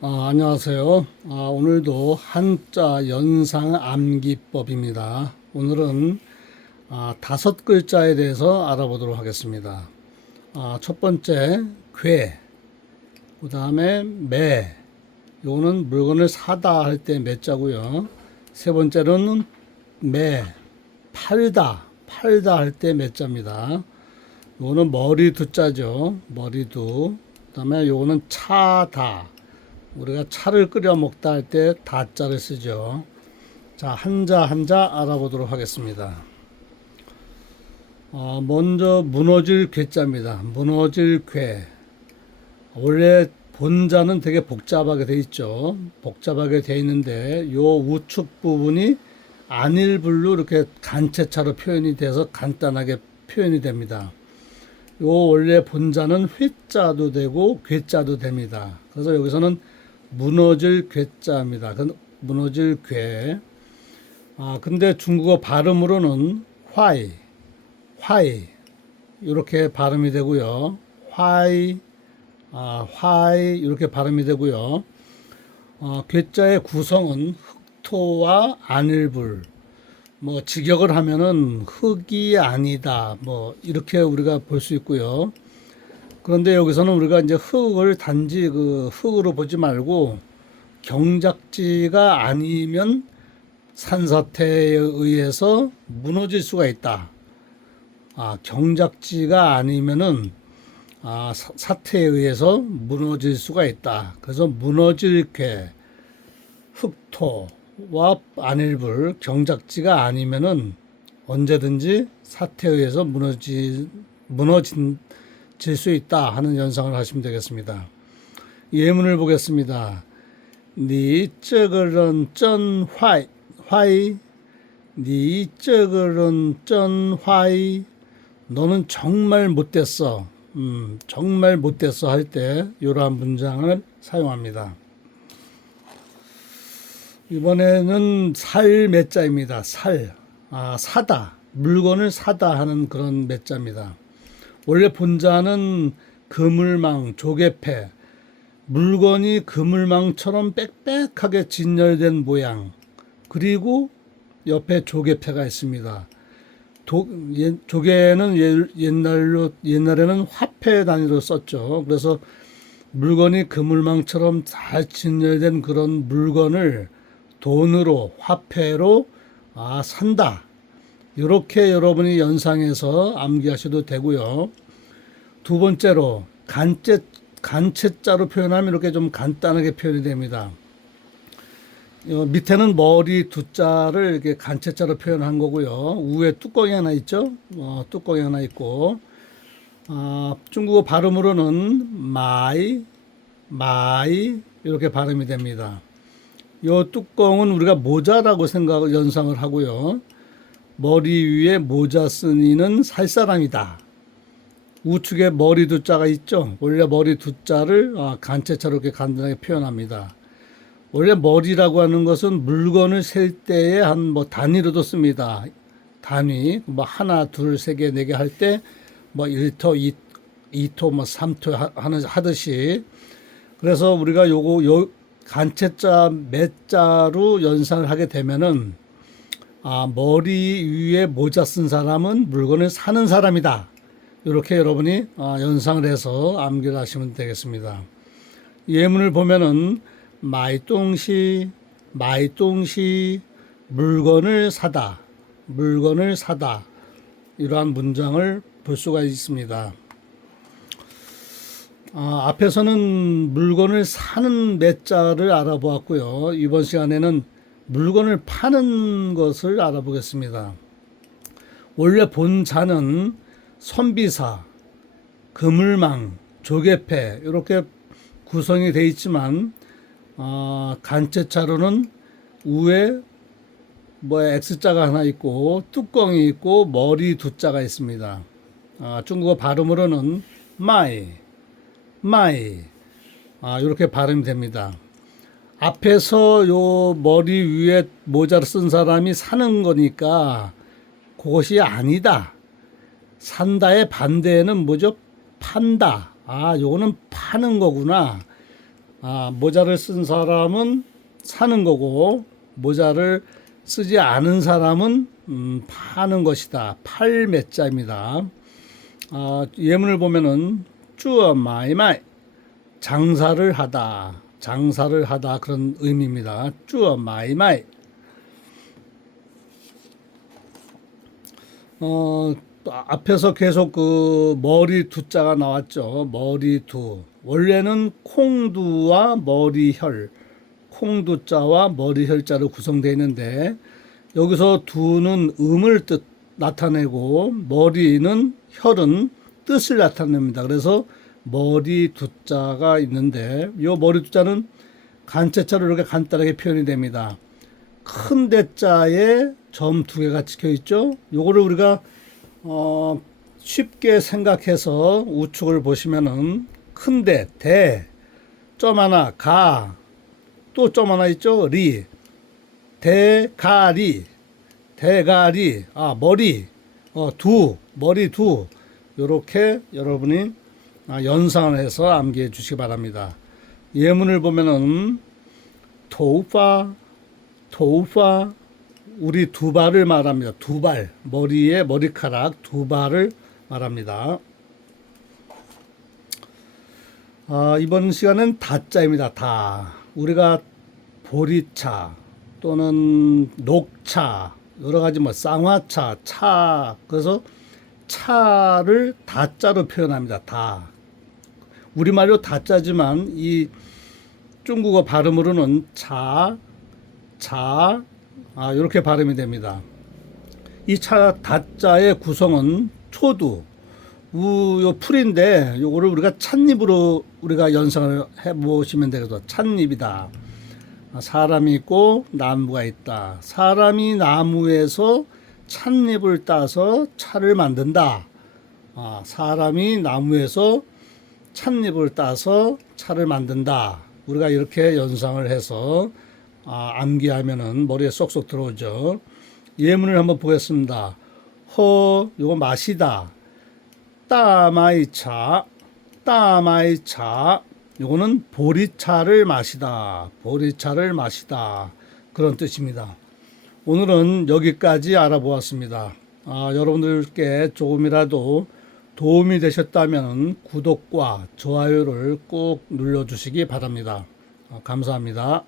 아, 안녕하세요. 아, 오늘도 한자 연상 암기법입니다. 오늘은 아, 다섯 글자에 대해서 알아보도록 하겠습니다. 아, 첫 번째 괴, 그 다음에 매, 요거는 물건을 사다 할 때 매자고요. 세 번째로는 매, 팔다, 팔다 할 때 매자입니다. 요거는 머리 두자죠. 머리 두. 그 다음에 요거는 차다. 우리가 차를 끓여 먹다 할 때 다자를 쓰죠. 자, 한자 한자 알아보도록 하겠습니다. 어, 먼저 무너질 괴자입니다. 무너질 괴. 원래 본자는 되게 복잡하게 돼 있죠. 복잡하게 돼 있는데 요 우측 부분이 안일불로 이렇게 간체차로 표현이 돼서 간단하게 표현이 됩니다. 요 원래 본자는 회자도 되고 괴자도 됩니다. 그래서 여기서는 무너질 괴자입니다. 그 무너질 괴. 아 근데 중국어 발음으로는 화이, 화이 이렇게 발음이 되고요. 화이, 아 화이 이렇게 발음이 되고요. 어, 괴자의 구성은 흑토와 안일불. 뭐 직역을 하면은 흙이 아니다. 뭐 이렇게 우리가 볼 수 있고요. 그런데 여기서는 우리가 이제 흙을 단지 그 흙으로 보지 말고 경작지가 아니면 산사태에 의해서 무너질 수가 있다. 아, 경작지가 아니면은 아, 사- 사태에 의해서 무너질 수가 있다. 그래서 무너질 괴, 흑토와 안일불, 경작지가 아니면은 언제든지 사태에 의해서 무너지, 무너진, 질 수 있다 하는 연상을 하시면 되겠습니다. 예문을 보겠습니다. 니 쩌그런 쩐 화이 화이 니 쩌그런 쩐 화이 너는 정말 못됐어. 음, 정말 못됐어 할 때 이러한 문장을 사용합니다. 이번에는 살 매자입니다. 살. 아, 사다. 물건을 사다 하는 그런 매자입니다. 원래 본자는 그물망, 조개패, 물건이 그물망처럼 빽빽하게 진열된 모양, 그리고 옆에 조개패가 있습니다. 도, 예, 조개는 예- 옛날로, 옛날에는 화폐 단위로 썼죠. 그래서 물건이 그물망처럼 잘 진열된 그런 물건을 돈으로, 화폐로, 아, 산다. 이렇게 여러분이 연상해서 암기하셔도 되고요. 두 번째로 간체 간체자로 표현하면 이렇게 좀 간단하게 표현이 됩니다. 어, 밑에는 머리 두 자를 이렇게 간체자로 표현한 거고요. 위에 뚜껑이 하나 있죠. 어, 뚜껑이 하나 있고 아, 중국어 발음으로는 마이 마이 이렇게 발음이 됩니다. 이 뚜껑은 우리가 모자라고 생각 연상을 하고요. 머리 위에 모자 쓴 이는 살 사람이다. 우측에 머리 두 자가 있죠. 원래 머리 두 자를 아, 간체차로 이렇게 간단하게 표현합니다. 원래 머리라고 하는 것은 물건을 셀 때에 한 뭐 단위로도 씁니다. 단위 뭐 하나 둘 세 개 네 개 할 때뭐 1토, 2, 2토, 뭐 3토 하- 하는 하듯이 그래서 우리가 요거 요 간체자 몇 자로 연상을 하게 되면은 아, 머리 위에 모자 쓴 사람은 물건을 사는 사람이다. 이렇게 여러분이 아, 연상을 해서 암기를 하시면 되겠습니다. 예문을 보면은 마이동시 마이동시 물건을 사다 물건을 사다 이러한 문장을 볼 수가 있습니다. 아, 앞에서는 물건을 사는 매자를 알아보았고요. 이번 시간에는 물건을 파는 것을 알아보겠습니다. 원래 본자는 선비사, 그물망, 조개패 이렇게 구성이 되어 있지만 어, 간체차로는 위에 뭐 X자가 하나 있고 뚜껑이 있고 머리 두 자가 있습니다. 아, 중국어 발음으로는 마이, 마이 아, 이렇게 발음이 됩니다. 앞에서 요 머리 위에 모자를 쓴 사람이 사는 거니까 그것이 아니다. 산다의 반대에는 뭐죠? 판다. 아, 요거는 파는 거구나. 아, 모자를 쓴 사람은 사는 거고 모자를 쓰지 않은 사람은 음, 파는 것이다. 팔매자입니다. 아, 예문을 보면은 쭈어 마이마이 장사를 하다. 장사를 하다 그런 의미입니다. 쭈어 마이마이 어, 또 앞에서 계속 그 머리 두자가 나왔죠. 머리 두. 원래는 콩두와 머리혈, 콩두자와 머리혈자로 구성되어 있는데 여기서 두는 음을 뜻 나타내고 머리는 혈은 뜻을 나타냅니다. 그래서 머리 두자가 있는데 이 머리 두자는 간체자로 이렇게 간단하게 표현이 됩니다. 큰 대자에 점 두 개가 찍혀 있죠. 요거를 우리가 어 쉽게 생각해서 우측을 보시면은 큰 대 대, 점 하나 가, 또 점 하나 있죠. 리, 대가리, 대가리, 아 머리, 어 두, 머리 두, 요렇게 여러분이 아, 연상을 해서 암기해 주시기 바랍니다. 예문을 보면은 토우파, 토우파, 우리 두 발을 말합니다. 두 발, 머리에 머리카락 두 발을 말합니다. 아, 이번 시간은 다자입니다. 다. 우리가 보리차 또는 녹차 여러 가지 뭐 쌍화차, 차 그래서 차를 다자로 표현합니다. 다. 우리말로 다자지만 이 중국어 발음으로는 차, 자, 아, 이렇게 발음이 됩니다. 이 차 다자의 구성은 초두, 우, 요 풀인데 요거를 우리가 찻잎으로 우리가 연상을 해 보시면 되거든요. 찻잎이다. 아, 사람이 있고 나무가 있다. 사람이 나무에서 찻잎을 따서 차를 만든다. 아, 사람이 나무에서 찻잎을 따서 차를 만든다. 우리가 이렇게 연상을 해서 아, 암기하면은 머리에 쏙쏙 들어오죠. 예문을 한번 보겠습니다. 허, 요거 마시다. 따마이차, 따마이차. 요거는 보리차를 마시다. 보리차를 마시다. 그런 뜻입니다. 오늘은 여기까지 알아보았습니다. 아, 여러분들께 조금이라도 도움이 되셨다면 구독과 좋아요를 꼭 눌러주시기 바랍니다. 아, 감사합니다.